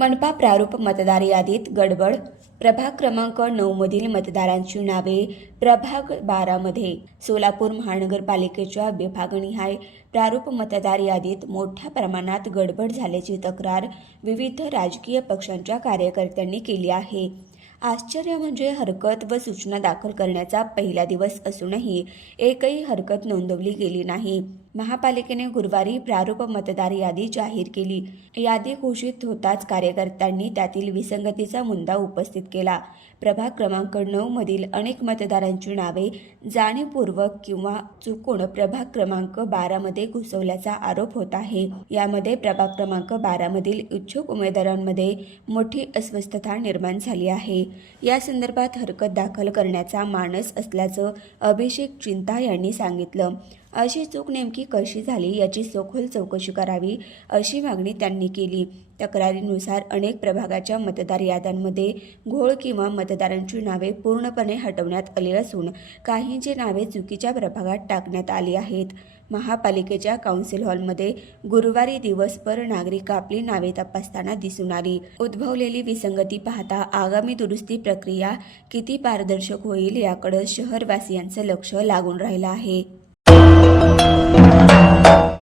मनपा प्रारूप मतदार यादीत गडबड. प्रभाग क्रमांक 9 मधील मतदारांची नावे प्रभाग 12 मध्ये सोलापूर महानगरपालिकेच्या विभागनिहाय प्रारूप मतदार यादीत मोठ्या प्रमाणात गडबड झाल्याची तक्रार विविध राजकीय पक्षांच्या कार्यकर्त्यांनी केली आहे. आश्चर्य म्हणजे हरकत व सूचना दाखल करण्याचा पहिला दिवस असूनही एकही हरकत नोंदवली गेली नाही. महापालिकेने गुरुवारी प्रारूप मतदार यादी जाहीर केली. यादी घोषित होताच कार्यकर्त्यांनी त्यातील विसंगतीचा मुद्दा उपस्थित केला. प्रभाग क्रमांक 9 मधील अनेक मतदारांची नावे जाणीवपूर्वक किंवा चुकून प्रभाग क्रमांक 12 मध्ये घुसवल्याचा आरोप होत आहे. यामध्ये प्रभाग क्रमांक 12 मधील इच्छुक उमेदवारांमध्ये मोठी अस्वस्थता निर्माण झाली आहे. या संदर्भात हरकत दाखल करण्याचा मानस असल्याचं अभिषेक चिंता यांनी सांगितलं. अशी चूक नेमकी कशी झाली याची सखोल चौकशी करावी अशी मागणी त्यांनी केली. तक्रारीनुसार अनेक प्रभागाच्या मतदार याद्यांमध्ये घोळ किंवा मतदारांची नावे पूर्णपणे हटवण्यात आली असून काहींची नावे चुकीच्या प्रभागात टाकण्यात आली आहेत. महापालिकेच्या काउन्सिल हॉलमध्ये गुरुवारी दिवसभर नागरिक आपली नावे तपासताना दिसून आली. उद्भवलेली विसंगती पाहता आगामी दुरुस्ती प्रक्रिया किती पारदर्शक होईल याकडे शहरवासियांचं लक्ष लागून राहिलं आहे.